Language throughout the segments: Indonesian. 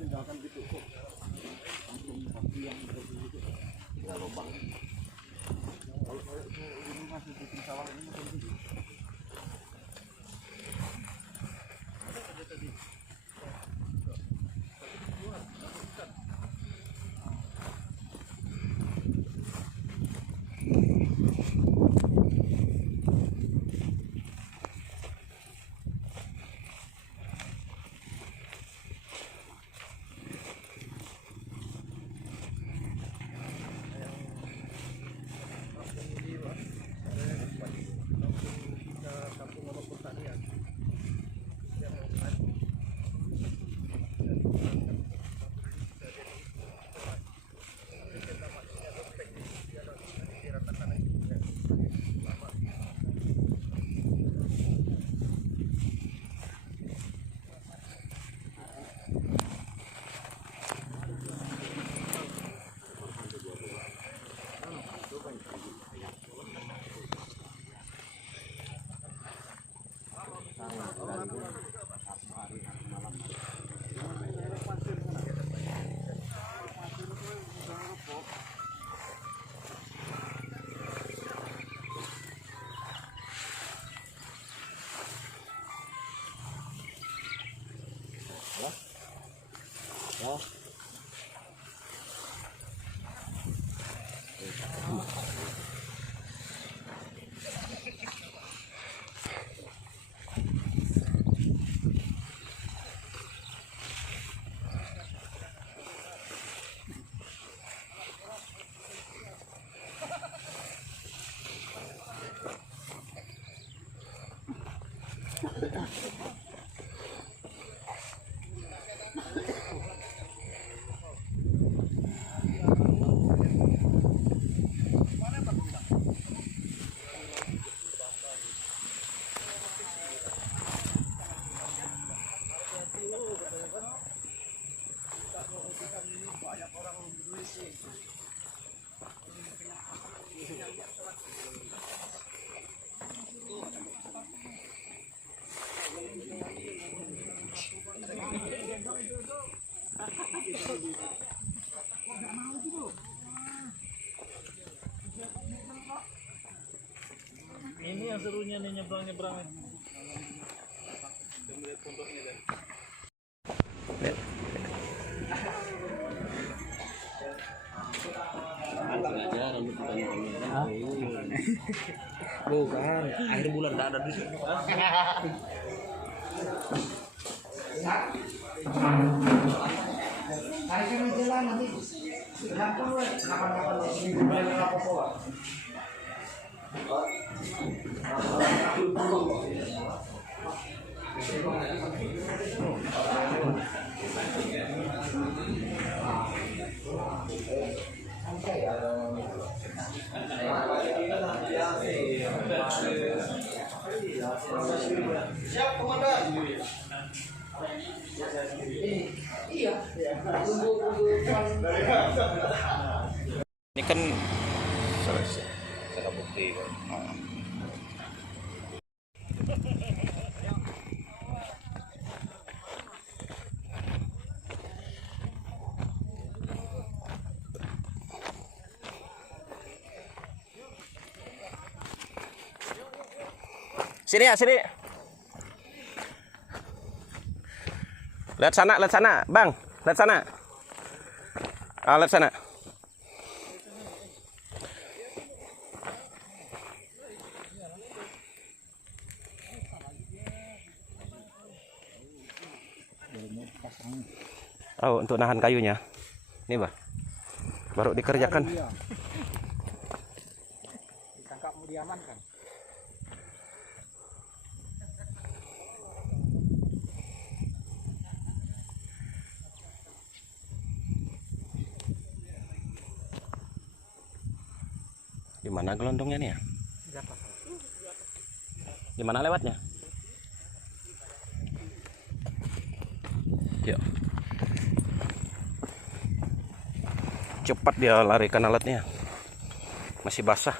tinggalkan gitu kok. Langsung yang tinggal lubang. Kalau ini masih bikin sawah ini mungkin ini yang serunya nih nyebrang-nyebrang. Melihat pondoknya kan. Bukan, akhir bulan tidak ada di sini. Akhirnya jalan nanti. Kapan-kapan di sini banyak apa-apa. Siap, komandan. Iya. Ini kan selesai, kita bukti. Sini ya, sini. Lihat sana, Bang. Lihat sana. Ah, lihat sana. Oh, untuk nahan kayunya. Ini, Bah. Baru dikerjakan. Ditangkap mau diamankan. Di mana gelondongnya nih ya? Di mana lewatnya? Yuk. Cepat dia larikan alatnya. Masih basah.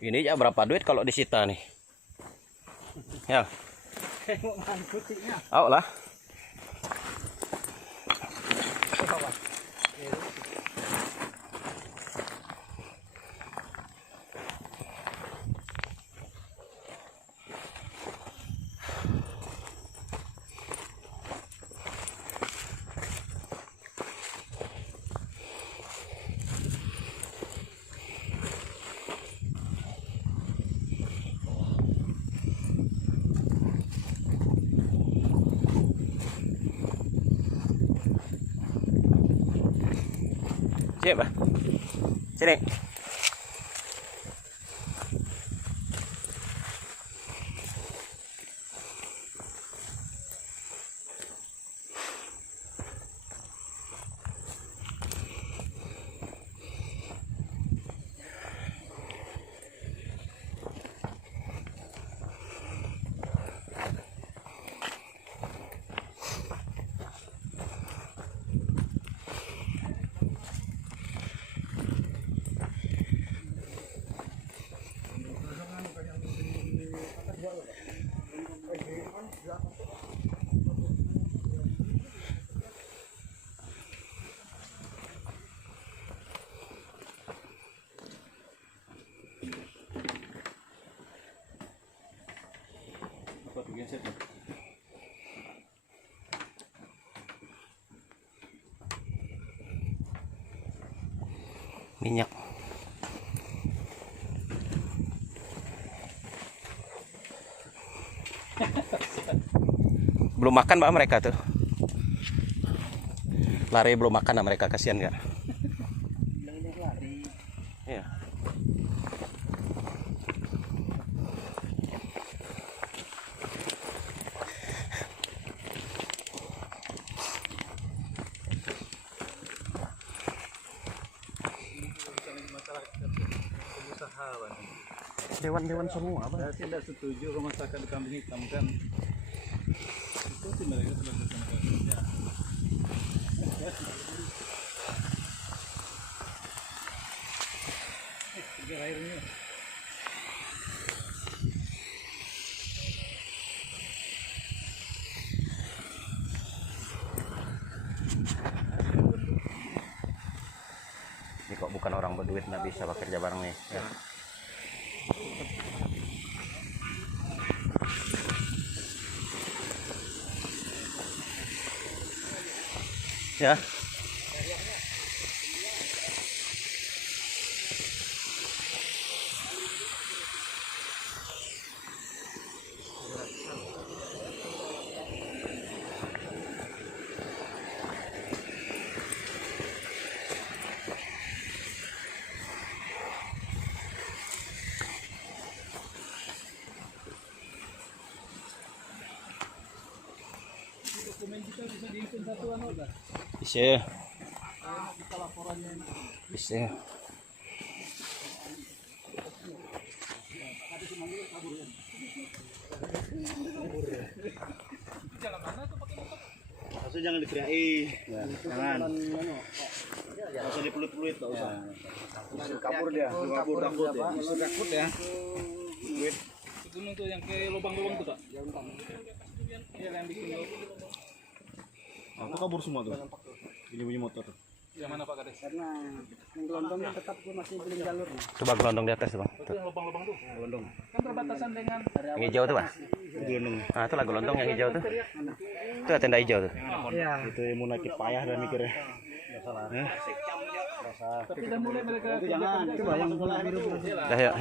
Ini ya berapa duit kalau disita nih? Ya. Oh lah. Sini, Bah. Sini. Minyak. Belum makan Mbak mereka tuh. Lari belum makan mereka, kasihan nggak? Iya. Dewan-dewan semua, Bang. Saya tidak setuju rumah sakit kambing hitam kan. Itu sih mereka sudah kerja. Airnya. Ini kok bukan orang berduit nggak bisa bekerja bareng nih. Ya. Ya. Bisa. Bisa. itu jangan diteriaki. Jangan. Enggak usah dipelut-pelut, enggak usah. Kabur dia, kabur takut ya. Musuh takut ya. Duit. Gunung tuh yang ke lubang-lubang tuh, Pak. Iya, yang bikin Aku kabur semua tuh. Bunyi-bunyi motor tuh. yang mana Pak Kades? Karena gelondongnya tetap masih belum jalurnya. Coba gelondong di atas tuh bang. Itu yang lubang-lubang tuh. Gelondong. Kan berbatasan dengan Yang hijau tuh bang. Gelondong. Ah itu lah gelondong yang hijau tuh. Itu tenda hijau tuh. Iya. Itu yang mau naik payah dan mikirnya. tapi dah mulai mereka Jangan coba yang bola biru terus. Dah ya.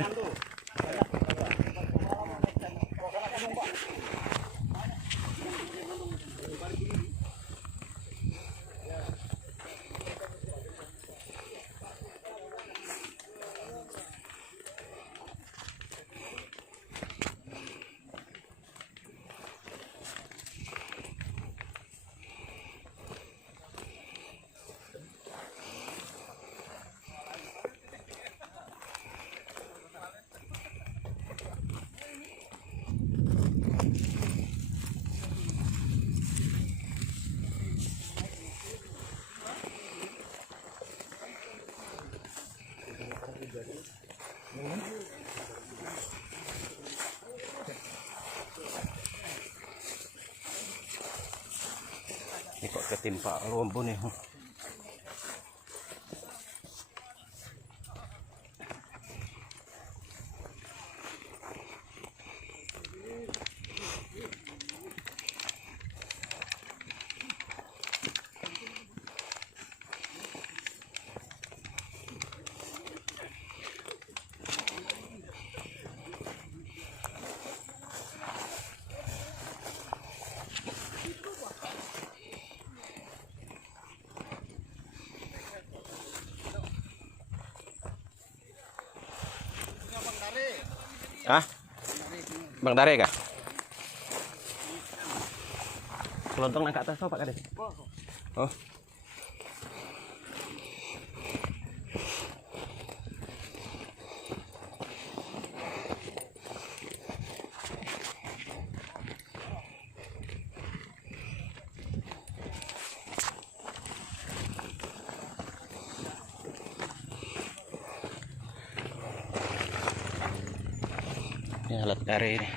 Ini kok ketimpa lombok nih. Ah? Bang Dare kah? Kelontong nang ke atas Pak Kades. Oh. Ini alat Dare ini.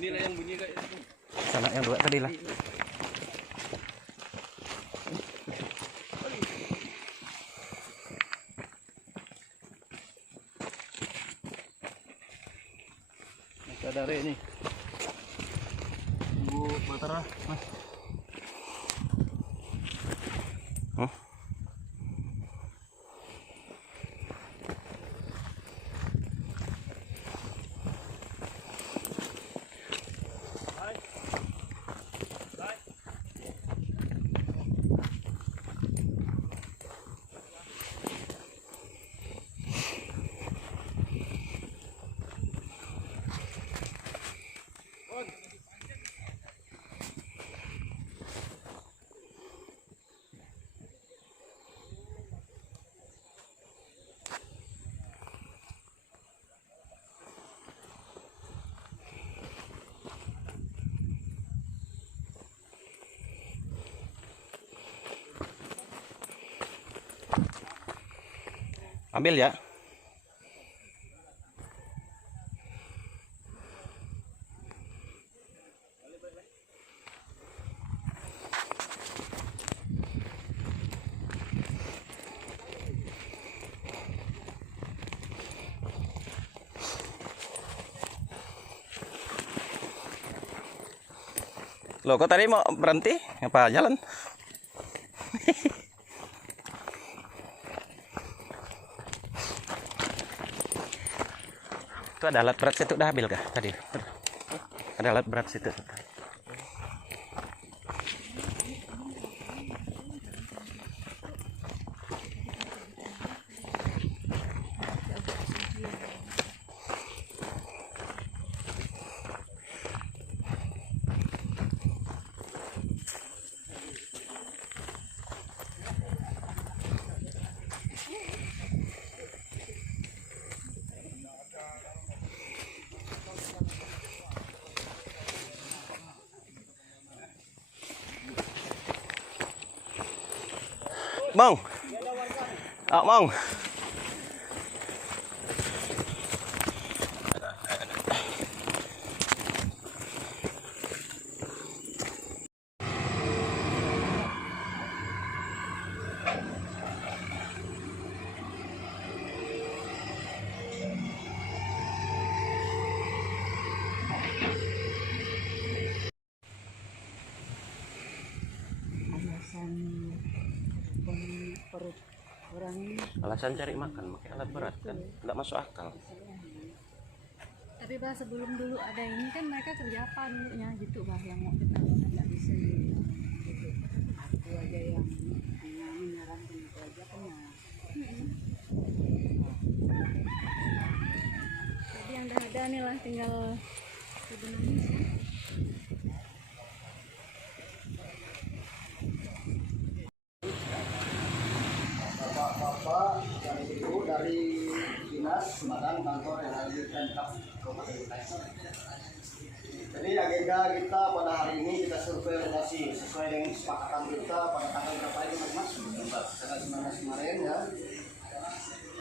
inilah yang bunyi kayak itu. Sana yang dua tadi lah. Ada Dare ini. Bu Batara, Mas. Huh? Ambil ya. Loh, kok tadi mau berhenti? Apa jalan? Itu ada alat berat situ, udah ambil kah tadi? Ada alat berat situ. Bang. Ah, Bang. perut orang ini. Alasan cari makan, pakai alat berat kan, nggak masuk akal. Tapi bah sebelum dulu ada ini kan mereka kerja apa dulunya gitu bah yang mau kita nggak bisa gitu. Aku aja yang menyarankan itu aja kan ya. Jadi yang udah ada nih lah tinggal sebenarnya sih. Bapak-bapak dari Ibu dari Dinas Semarang kantor yang ada di Pemkab Kabupaten Bekasi. Jadi agenda kita pada hari ini kita survei lokasi sesuai dengan kesepakatan kita pada tanggal berapa ini Mas? Tanggal 19 kemarin ya.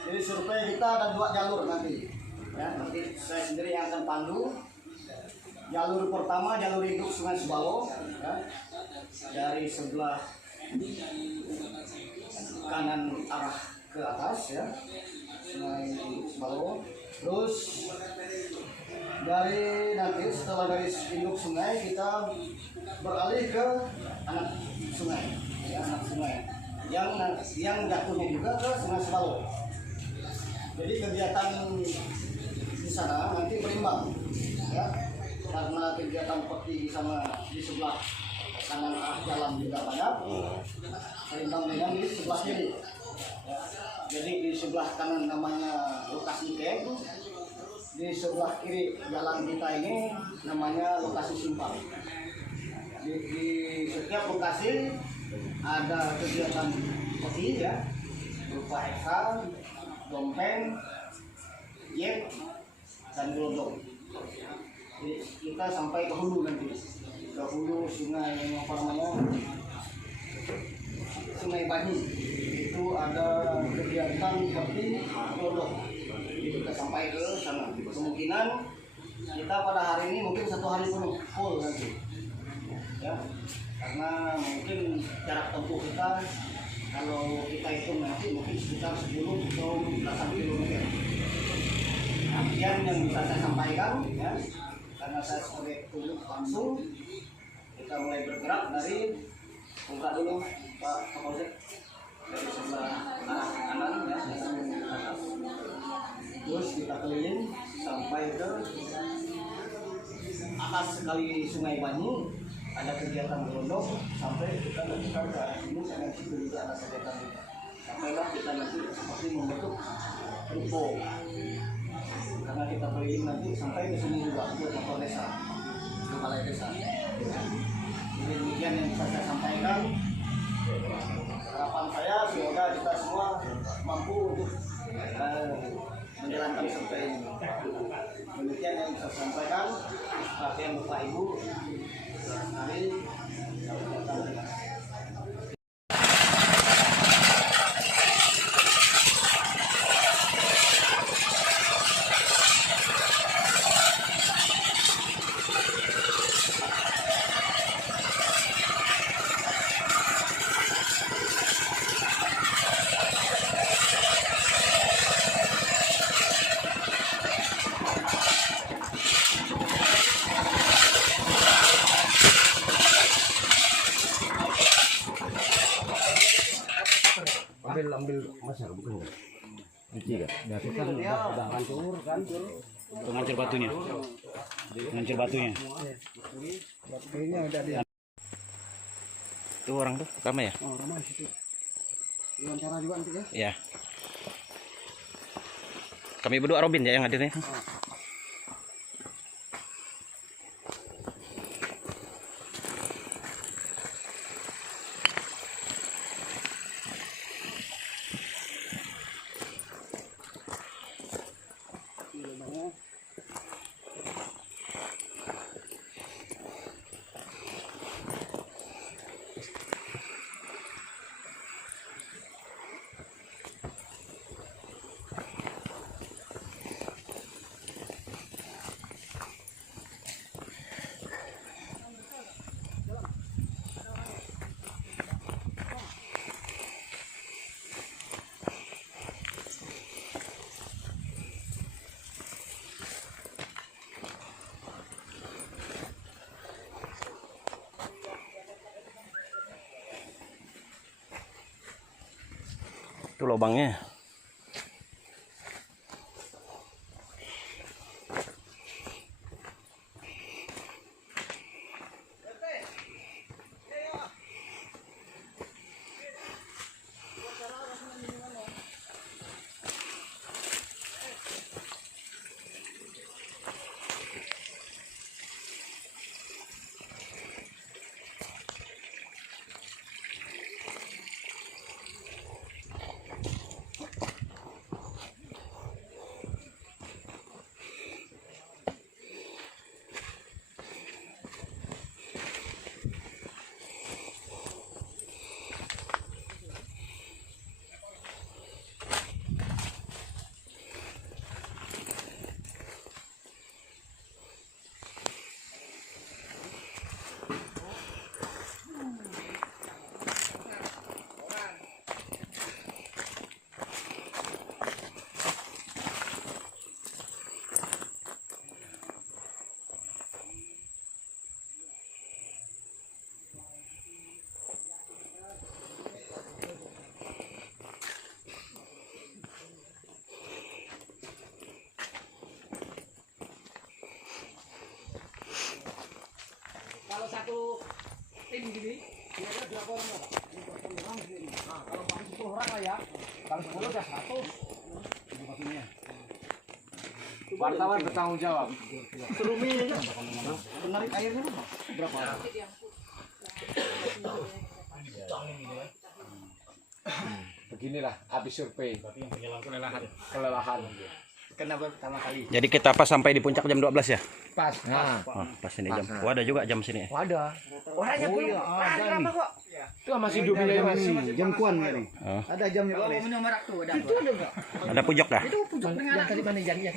Jadi survei kita ada 2 jalur nanti. Ya, nanti saya sendiri yang akan pandu. Jalur pertama jalur induk Sungai Sebawo ya. Dari sebelah kanan arah ke atas ya, Sungai Sebawo. Terus dari nanti setelah dari induk sungai kita beralih ke anak sungai ya, anak sungai yang jatuhnya juga ke Sungai Sebawo. Jadi kegiatan di sana nanti berimbang ya, karena kegiatan seperti sama di sebelah kanan arah jalan juga banyak, seimbang dengan di sebelah kiri. Ya. Jadi di sebelah kanan namanya lokasi camp, di sebelah kiri jalan kita ini namanya lokasi simpang. Di setiap lokasi ada kegiatan seperti ya, berupa eksan, dompeng, yep, dan gelodong. Jadi kita sampai ke hulu nanti. Ke hulu sungai yang apa namanya, Sungai Banyu itu ada kegiatan seperti gelodong. Jadi kita sampai ke sana. Kemungkinan kita pada hari ini mungkin 1 hari penuh full nanti ya, karena mungkin jarak tempuh kita kalau kita hitung nanti mungkin sekitar 10 atau belasan kilometer. Sekian yang bisa saya sampaikan ya, karena saya sebagai tunjuk langsung. Kita mulai bergerak dari buka dulu Pak Kapolsek dari sebelah arah kanan ya, atas. Terus kita keliling sampai ke atas sekali Sungai Banyu, ada kegiatan gelodong sampai kita lakukan ke arah sini, dengan situ juga ada kegiatan juga. Sampailah kita nanti seperti membentuk ruko, karena kita keliling nanti sampai ke sini juga ke kantor desa, ke balai desa. Jadi demikian yang bisa saya sampaikan. Harapan saya semoga kita semua mampu untuk menjalankan survei ini. Demikian yang bisa saya sampaikan. Perhatian Bapak Ibu. Hari ambil masak bukan ya? Biasa kan udah hancur kan? Pengancur batunya. Pengancur batunya. batunya udah di Itu orang tuh, ramai ya? oh, ramai situ. Wawancara juga nanti ya. Ya. Kami berdua Robin ya yang hadir nih. Itu lubangnya. Kalau satu tim gini, kira-kira berapa orang Pak? Nah, kalau 10 orang lah ya. Kalau 10 udah 100. Wartawan bertanggung jawab. Seruminya menarik airnya berapa? Beginilah habis survei. Kelelahan. Kenapa pertama kali? Jadi kita pas sampai di puncak jam 12 ya? Pas. Nah, Oh, pas ini jam. Oh, ada juga jam sini. ada. Orangnya Oh, belum. iya, ada Kenapa nih. kok? Itu masih 2 miliar masih. Jam kuan kali. Oh. Ada jamnya Pak Lis. Itu ada enggak? Ada pojok dah. Yang tadi mana jamnya?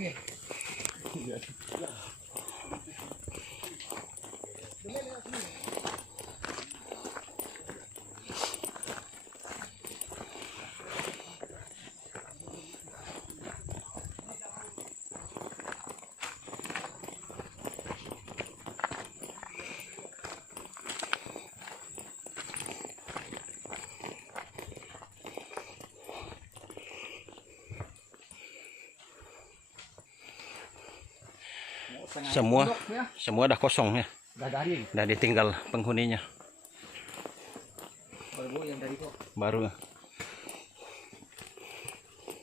Semua dah kosong ya. Udah garing. Dah ditinggal penghuninya. Baru yang tadi kok. Baru.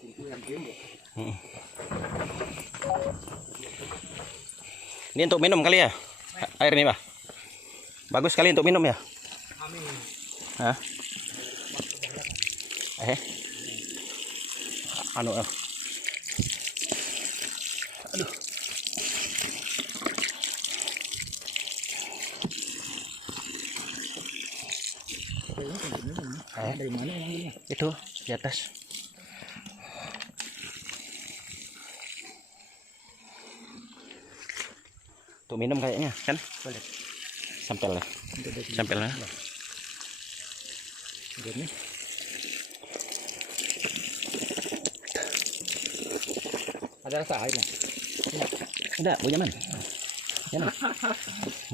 Itu yang tembok. Ini untuk minum kali ya? Air ini, Pak. Bagus sekali untuk minum ya? Amin. Hah? Anu. Aduh. Dari mana yang Itu di atas. Untuk minum kayaknya kan? Sampel lah. Sampelnya. Ada rasa airnya. Ada, bawa nyaman. Ya, nah.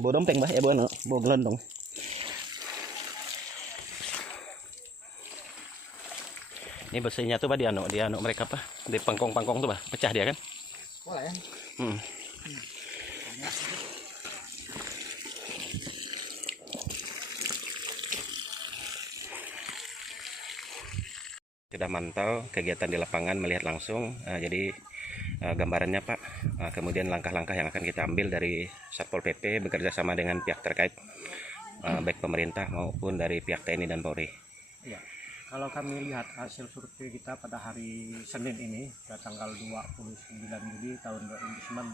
Bawa dompeng bah, ya bawa bawa gelondong. Ini besinya tuh bah di anu mereka apa? Di pangkong-pangkong tuh bah, pecah dia kan? Boleh ya? Hmm. Sudah mantau kegiatan di lapangan, melihat langsung. Jadi gambarannya Pak, kemudian langkah-langkah yang akan kita ambil dari Satpol PP bekerja sama dengan pihak terkait, baik pemerintah maupun dari pihak TNI dan Polri. Ya, kalau kami lihat hasil survei kita pada hari Senin ini, pada tanggal 29 Juli tahun 2019,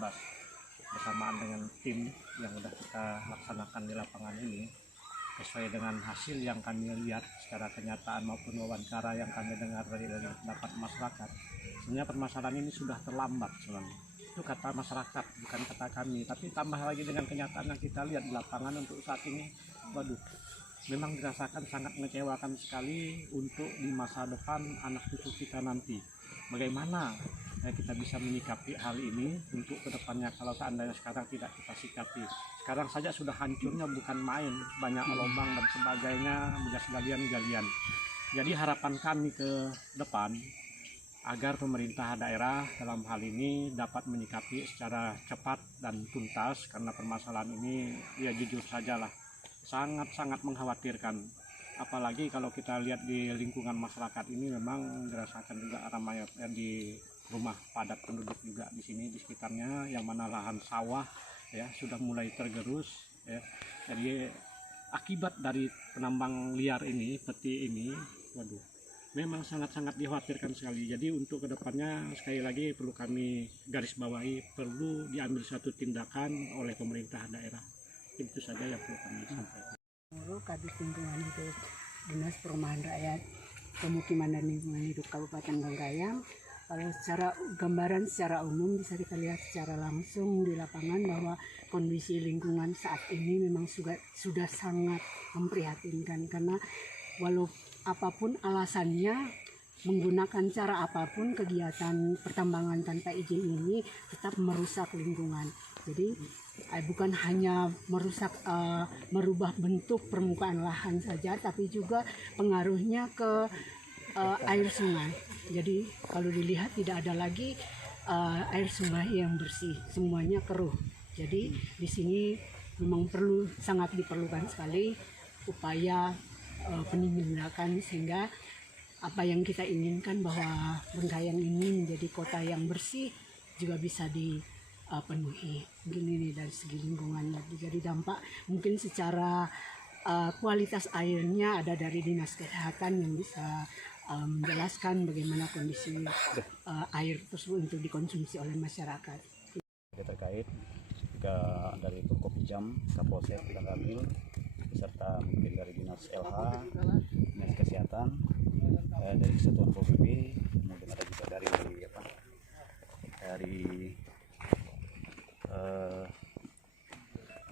bersamaan dengan tim yang sudah kita laksanakan di lapangan ini, sesuai dengan hasil yang kami lihat secara kenyataan maupun wawancara yang kami dengar dari pendapat masyarakat, sebenarnya permasalahan ini sudah terlambat sebenarnya. Itu kata masyarakat, bukan kata kami. Tapi tambah lagi dengan kenyataan yang kita lihat di lapangan untuk saat ini, waduh, memang dirasakan sangat mengecewakan sekali untuk di masa depan anak cucu kita nanti. Bagaimana kita bisa menyikapi hal ini untuk kedepannya kalau seandainya sekarang tidak kita sikapi. Sekarang saja sudah hancurnya bukan main, banyak lubang dan sebagainya, bekas galian-galian. Jadi harapan kami ke depan agar pemerintah daerah dalam hal ini dapat menyikapi secara cepat dan tuntas, karena permasalahan ini ya jujur sajalah sangat-sangat mengkhawatirkan. Apalagi kalau kita lihat di lingkungan masyarakat ini memang dirasakan juga ramai di rumah padat penduduk juga di sini di sekitarnya, yang mana lahan sawah ya sudah mulai tergerus ya. Jadi akibat dari penambang liar ini, peti ini, waduh, memang sangat-sangat dikhawatirkan sekali. Jadi untuk kedepannya sekali lagi perlu kami garis bawahi, perlu diambil suatu tindakan oleh pemerintah daerah. Itu saja yang perlu kami sampaikan. Kabis Lingkungan Hidup Dinas Perumahan Rakyat Pemukiman dan Lingkungan Hidup Kabupaten Bangkayang. Kalau secara gambaran secara umum bisa kita lihat secara langsung di lapangan bahwa kondisi lingkungan saat ini memang sudah sangat memprihatinkan, karena walau apapun alasannya, menggunakan cara apapun, kegiatan pertambangan tanpa izin ini tetap merusak lingkungan. Jadi bukan hanya merusak, merubah bentuk permukaan lahan saja, tapi juga pengaruhnya ke air sungai. Jadi kalau dilihat tidak ada lagi air sungai yang bersih, semuanya keruh. Jadi di sini memang sangat diperlukan sekali upaya penindakan, sehingga apa yang kita inginkan bahwa Bangkayang ini menjadi kota yang bersih juga bisa dipenuhi. Begini nih dari segi lingkungannya. Jadi dampak mungkin secara kualitas airnya ada dari Dinas Kesehatan yang bisa menjelaskan bagaimana kondisi air tersebut untuk dikonsumsi oleh masyarakat. Terkait dari Forkopimjam, Kapolsek Bangkamil, beserta mungkin dari Dinas LH, Dinas Kesehatan, dari Kesatuan POPP, kemudian ada juga dari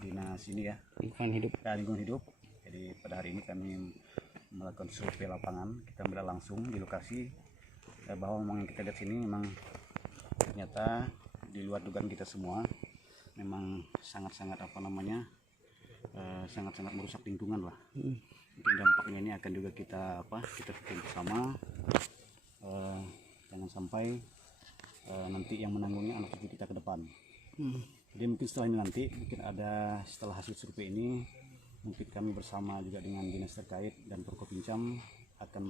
dinas ini ya, lingkungan hidup. Jadi pada hari ini kami melakukan survei lapangan, kita melihat langsung di lokasi bahwa memang yang kita lihat sini memang ternyata di luar dugaan kita semua, memang sangat-sangat sangat-sangat merusak lingkungan lah. Mungkin dampaknya ini akan juga kita pikir bersama, jangan sampai nanti yang menanggungnya anak cucu kita ke depan. Jadi mungkin setelah ini nanti, setelah hasil survei ini, mungkin kami bersama juga dengan dinas terkait dan Forkopimjam akan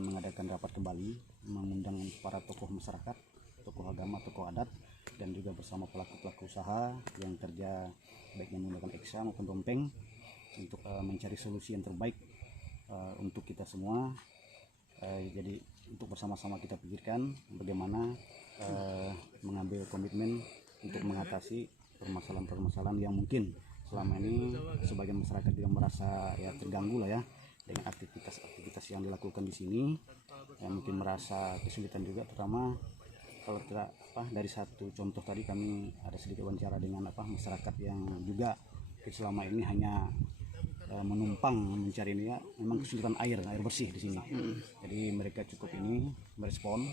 mengadakan rapat kembali, mengundang para tokoh masyarakat, tokoh agama, tokoh adat, dan juga bersama pelaku-pelaku usaha yang kerja baik yang menggunakan eksa maupun rompeng, untuk mencari solusi yang terbaik untuk kita semua. Jadi untuk bersama-sama kita pikirkan bagaimana mengambil komitmen untuk mengatasi permasalahan-permasalahan yang mungkin selama ini sebagian masyarakat juga merasa ya terganggu lah ya dengan aktivitas yang dilakukan di sini. Mungkin merasa kesulitan juga, terutama kalau tidak dari satu contoh tadi kami ada sedikit wawancara dengan masyarakat yang juga selama ini hanya menumpang mencari ini ya, memang kesulitan air bersih di sini. Jadi mereka cukup ini merespon,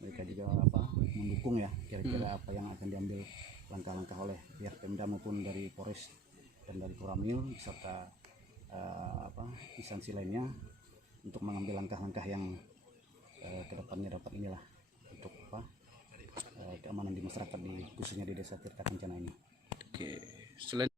mereka juga mendukung ya kira-kira apa yang akan diambil langkah-langkah oleh pihak Pemda maupun dari Polres dan dari Koramil serta instansi lainnya untuk mengambil langkah-langkah yang kedepannya dapat inilah untuk keamanan di masyarakat khususnya di Desa Tirta Kencana ini. Oke, selain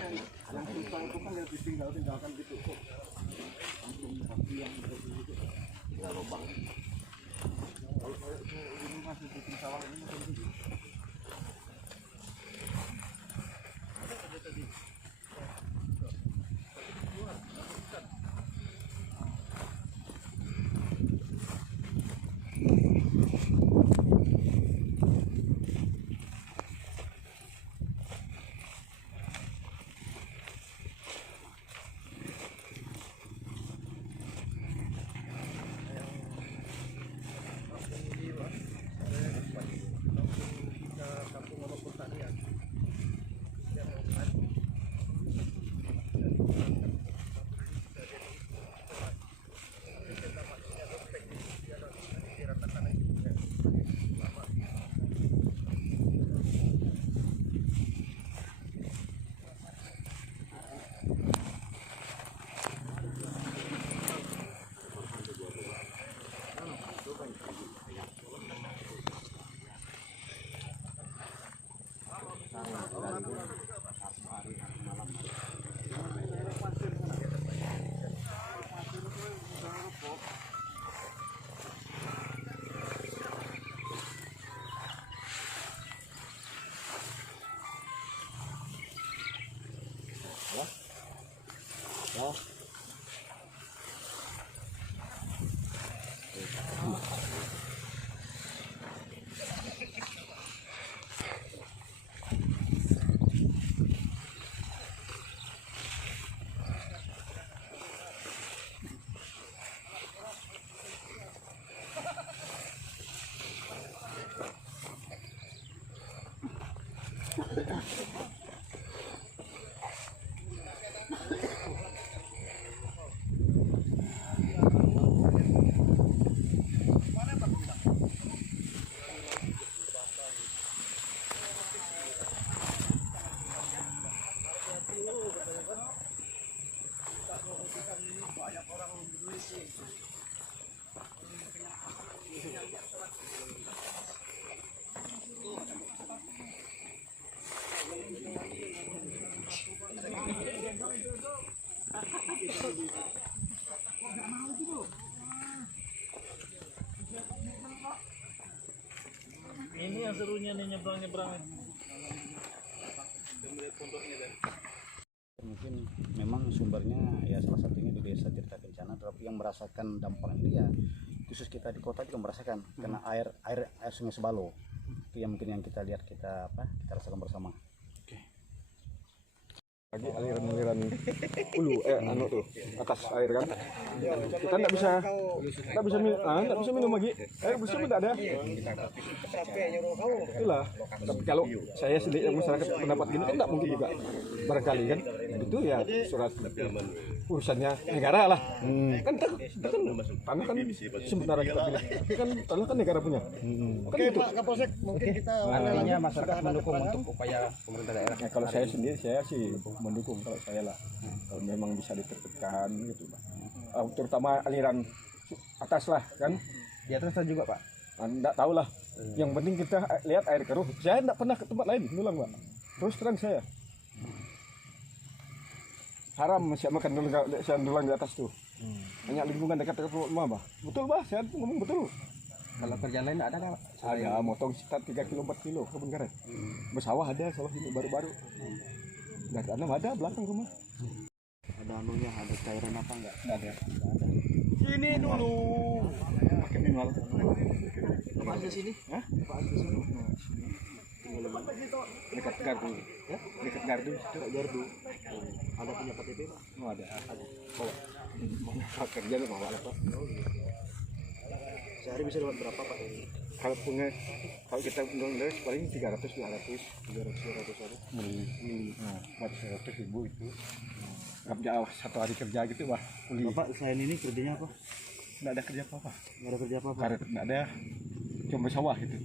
Yang susah itu kan yang tinggalkan gitu kok. Langsung pasti yang gitu. Tinggal lubang. Kalau ini masih bikin sawah ini masih gitu. Ini yang serunya nih nyebrang-nyebrang. Mungkin memang sumbernya ya salah satunya di desa Tirta Kencana, tapi yang merasakan dampak ini ya khusus kita di kota juga merasakan karena air Sungai Sebalo itu yang mungkin yang kita lihat kita rasakan bersama. Lagi aliran-aliran hulu anu tuh atas air kan kita nggak bisa minum lagi, air bersih tidak ada. Itulah, tapi kalau saya sendiri yang masyarakat pendapat gini kan tidak mungkin juga barangkali kan itu ya surat urusannya negara lah. Kan tanah kan sebenarnya kita punya, tapi kan tanah kan negara punya. Kan itu Kapolsek mungkin kita Artinya masyarakat mendukung untuk upaya pemerintah daerah. ya, kalau saya sendiri saya sih mendukung kalau saya lah, kalau memang bisa ditertibkan gitu Pak. Terutama aliran atas lah kan, Di atas juga Pak. enggak tahu lah. Yang penting kita lihat air keruh. Saya enggak pernah ke tempat lain ngulang Pak, terus terang saya haram saya makan dulang di atas tuh. Hanya lingkungan dekat rumah Pak. Betul Pak, saya ngomong betul. Kalau kerjaan lain ada nggak Pak? Ada motong sekitar 3 kilo 4 kilo kebun karet. Bersawah ada, sawah ini baru-baru. Nggak tanam ada belakang rumah. Ada anunya, ada cairan apa enggak? Nggak ada. Ini dulu. Pakai manual. Pak di sini? Hah? Pak di sini. Dekat gardu. Ya? Dekat gardu. Dekat gardu. Ada punya KTP Pak? Oh, ada. Bawa. Mau kerja lu bawa apa? Sehari bisa dapat berapa Pak? Kalau kita nulis paling 300 ada. Nah, buat 100.000 itu. Nggak punya satu hari kerja gitu Pak. Bapak selain ini kerjanya apa? Nggak ada kerja apa-apa. Nggak ada kerja apa Pak? Karet nggak ada. Cuma sawah gitu.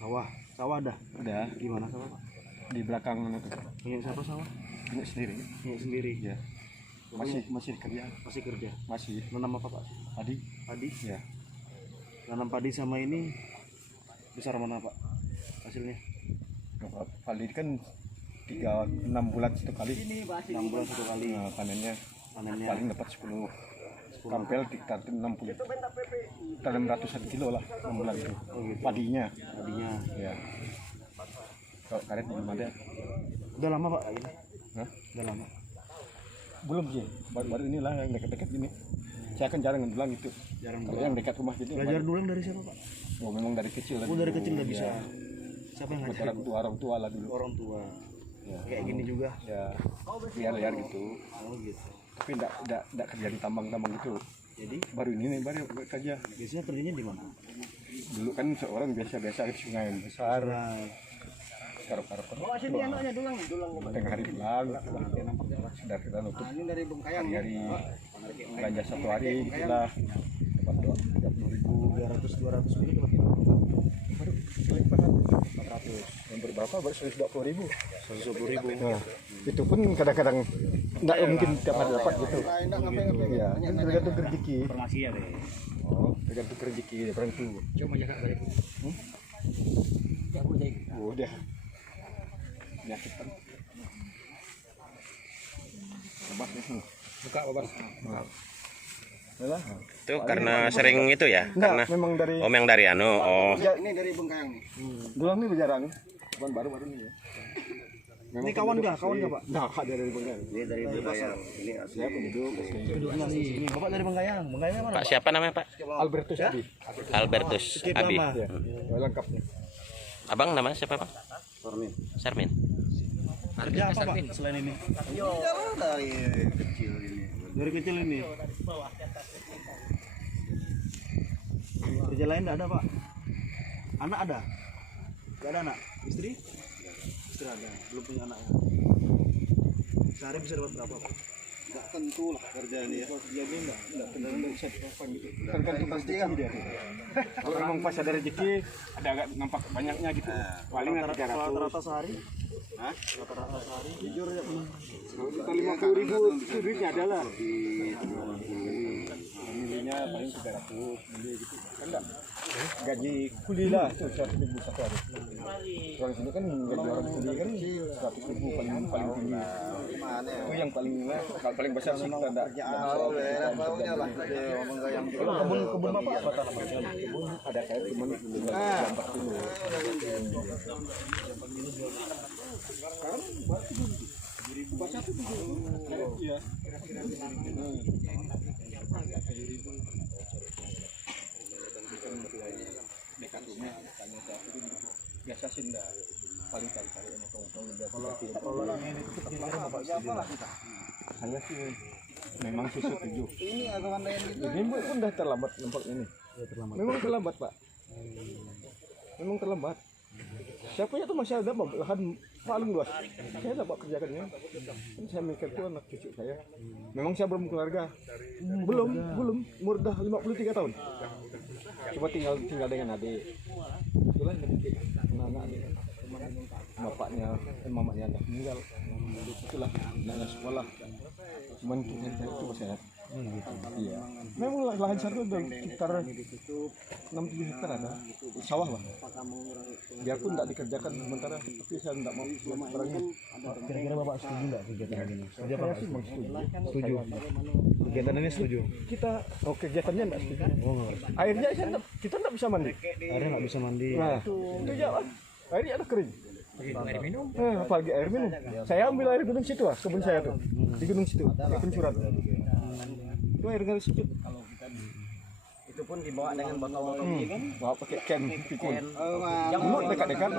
Sawah ada. Ada Gimana sawah Pak? di belakang itu. Punya siapa sawah? Punya sendiri. Punya sendiri. Ya. Masih kerja. Masih kerja. Masih. Nanam apa Pak? Padi. Padi. Ya. Nanam padi sama ini besar mana Pak hasilnya? Padi kan 6 bulan satu kali. 6 bulan satu kali. Nah, panennya paling dapat 10 kampel sekitar 60 600-an kilo lah 6 bulan itu. Padinya ya. Kalau karet belum ada. Udah lama Pak ini? Hah? Udah lama. Belum sih, baru inilah yang dekat-dekat gini. Saya kan jarang dulang itu. Kalau yang dekat rumah jadi. Belajar dulang dari siapa Pak? Oh, memang dari kecil. Oh dari kecil udah bisa. Ya. Siapa yang Buat ngajarin? orang tua lah dulu. Orang tua. Ya. Kayak gini juga. Ya, liar-liar gitu. Oh gitu. Tapi enggak kerja di tambang-tambang gitu. Jadi Baru kerja. biasanya kerjanya di mana? Dulu kan seorang biasa-biasa di sungai besar. Karep-karep. Oh, sini anaknya dulang. Tengah hari pulang, sudah kita nutup Ini dari Bengkayang. hari belanja satu hari gitulah. Dapat 200 begini Pak. baru 400. Yang berapa baru 120.000. 120.000. Nah, itu pun kadang-kadang enggak mungkin tiap hari dapat gitu. Enggak ngapain-ngapain. Iya, kan tergantung rezeki. Informasi ya deh. Oh, tergantung rezeki ya tentu. Coba jaga dari itu. Oh, udah. Penyakit kan. Lepas nih. Buka Bapak. Yalah. Itu karena sering itu ya? Enggak, Karena memang dari yang dari oh. Ini dari Bengkayang nih. Dulang nih berjarang. Bukan baru-baru ini ya. Ini kawan nggak Pak? Nah, ada dari Bengkayang. Ini dari Bengkayang. Ini asli penduduk. Penduduknya sini. Bapak dari Bengkayang. Bengkayang mana? Pak siapa namanya Pak? Albertus Abi. Albertus Abi. Nama. Ya, lengkapnya. Abang namanya siapa Pak? Sormin. Sarmin. Kerja apa Pak selain ini? Dari kecil ini. Dari kecil ini. Kerja lain enggak ada Pak? Anak ada? Enggak ada anak? Istri? Istri ada. Belum punya anak ya? Sehari bisa dapat berapa Pak? Enggak tentu lah kerja ini ya. Jadi enggak tentu bisa kapan gitu. Tergantung pasti kan dia. Kalau memang pas ada rezeki, ada agak nampak banyaknya gitu. Paling Rata-rata sehari? Hah? Rata-rata sehari? Jujur ya. Kita 50.000 duitnya adalah. Milinya paling 300 mili gitu. Kan enggak gaji kuli lah tuh 100.000 satu hari. Orang sini kan gaji orang kuli kan 100.000 paling tinggi. Itu yang paling besar sih kita enggak. Kebun Bapak apa tanaman? Kebun ada kayak kebun lambat dulu. Iya. Dekat rumah tanya saya biasa sih enggak paling kali-kali sama tong-tong kalau ini tutup kira-kira Bapak saya sih memang susu 7 Ini agak lain gitu. ini pun udah terlambat nampak ini memang terlambat Pak memang terlambat siapa ya tuh masih ada lahan paling luas saya dapat kerjakannya kan saya mikir tuh anak cucu saya memang saya belum keluarga belum umur dah 53 tahun coba tinggal dengan adik itulah anak adik bapaknya mamanya dah meninggal itulah anaknya sekolah cuman itu masih sehat iya memang lahan saya itu udah sekitar 6-7 hektar ada sawah lah biarpun tidak dikerjakan sementara tapi saya tidak mau barangnya Kira-kira Bapak setuju enggak kegiatan ini? Setuju apa? saya sih memang setuju Setuju. Kegiatan ini setuju. kita kegiatannya tidak setuju airnya kita tidak bisa mandi Akhirnya nggak bisa mandi. nah itu aja lah airnya ada kering air minum apalagi air minum saya ambil air gunung situ lah kebun saya tuh di gunung situ di Pencurat itu air garis sedikit Itu pun dibawa dengan botol-botol kan. bawa pakai can pikul Yang dulu dekat-dekat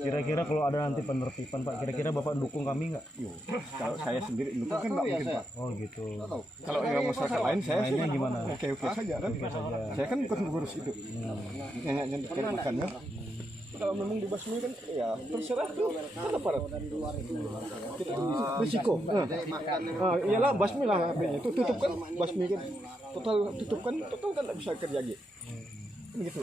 Kira-kira kalau ada nanti penertiban Pak, kira-kira Bapak dukung kami nggak? kalau saya sendiri itu kan nggak mungkin Pak Oh gitu. kalau yang masyarakat lain saya sih Lainnya gimana? oke saja kan saya kan bukan ngurus itu nyanyi cari makan kan kalau memang dibasmi kan ya terserah tuh kan aparat risiko iyalah basmi lah HP-nya itu tutup kan basmi kan total tutup kan nggak bisa kerja lagi kan gitu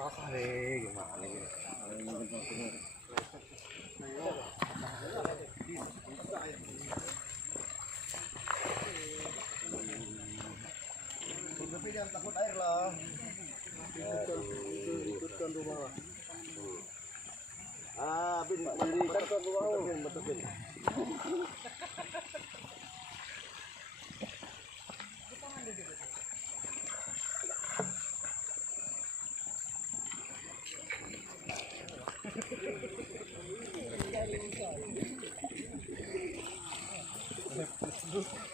Tapi jangan takut air lah. Ikutkan rumah. Bin, dirikan ke bawah. Betul.